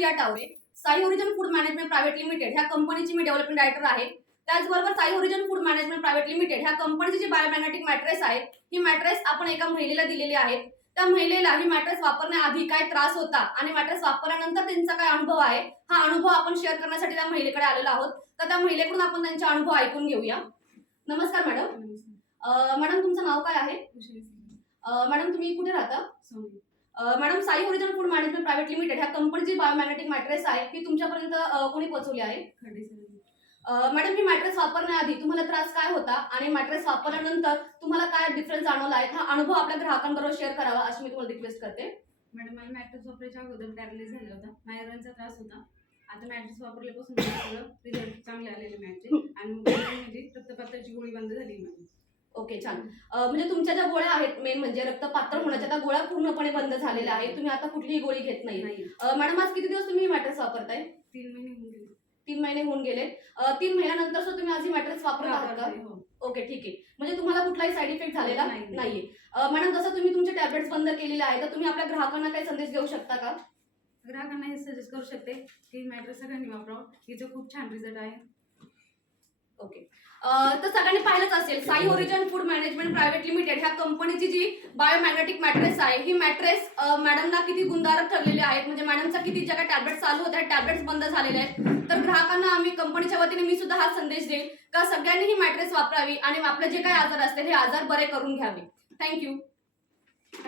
Priya Taware. Sai origin food management private limited ह्या कंपनीची मी डेव्हलपमेंट डायरेक्टर आहे. त्याचबरोबर Sai origin food management private limited ह्या कंपनीची जी बायोमॅग्नेटिक मॅट्रेस आहे ही मॅट्रेस आपण एका महिलेला दिलेली आहे. त्या महिलेला ही मॅट्रेस वापरण्याआधी काय त्रास होता आणि मॅट्रेस वापरल्यानंतर त्यांचा काय अनुभव आहे हा अनुभव आपण शेअर करण्यासाठी त्या महिलेकडे आलेलो आहोत. तर त्या महिलेकडून आपण त्यांचे अनुभव ऐकून घेऊया. नमस्कार मॅडम मॅडम तुमचं नाव काय आहे? मॅडम तुम्ही कुठे राहता? Madam Sai origin food management private limited ह्या कंपनीची बायोमॅग्नेटिक मॅट्रेस आहे ही तुमच्यापर्यंत कोणी पोहोचवली आहे? मॅडम ही मॅट्रेस वापरण्याआधी तुम्हाला त्रास काय होता? आणि मॅट्रेस वापरल्यानंतर तुम्हाला काय डिफरन्स जाणवला आहे? हा अनुभव आपल्या ग्राहकांबरोबर शेअर करावा अशी मी तुम्हाला रिक्वेस्ट करते. मॅडम मला मॅट्रेस वापरायच्या अगोदर पॅरलाइज झाला होता. मायग्रेनचा त्रास होता. आता मॅट्रेस वापरल्यापासून रिझल्ट चांगले आलेले मॅटचे आणि म्हणजे रक्तपाताची गोळी बंद झाली माझी. ओके छान. म्हणजे तुमच्या ज्या गोळ्या आहेत मेन म्हणजे रक्त पातळ होण्याच्या त्या गोळ्या पूर्णपणे बंद झालेल्या आहेत. तुम्ही आता कुठलीही गोळी घेत नाही. नाही. अं, मॅडम आज किती दिवस तुम्ही ही मॅट्रेस वापरताय? तीन महिने होऊन गेले. तीन महिने होऊन गेले. अं, तीन महिन्यानंतर सुद्धा तुम्ही आज ही मॅट्रेस वापरत आहात का? वापरते, हो. ओके ठीक आहे. म्हणजे तुम्हाला कुठलाही साईड इफेक्ट झालेला नाही, नाही. नाहीये. अं, मॅडम जसं तुम्ही तुमचे टॅब्लेट्स बंद केलेले आहे तर तुम्ही आपल्या ग्राहकांना काही संदेश देऊ शकता का? ग्राहकांना हे सजेस्ट करू शकते की मॅट्रेस सगळ्यांनी वापरावं. हिचं खूप छान रिझल्ट आहे. तर सगळ्यांनी पाहिलंच असेल. Sai origin food management private limited ह्या कंपनीची जी बायोमॅग्नेटिक मॅट्रेस आहे ही मॅट्रेस मॅडमना किती गुंधारक ठरलेली आहेत? म्हणजे मॅडमचा किती ज्या टॅब्लेट चालू होत्या टॅब्लेट्स बंद झालेले आहेत. तर ग्राहकांना आम्ही कंपनीच्या वतीने मी सुद्धा हा संदेश देईन का सगळ्यांनी ही मॅट्रेस वापरावी आणि आपले जे काही आजार असतील हे आजार बरे करून घ्यावे. थँक्यू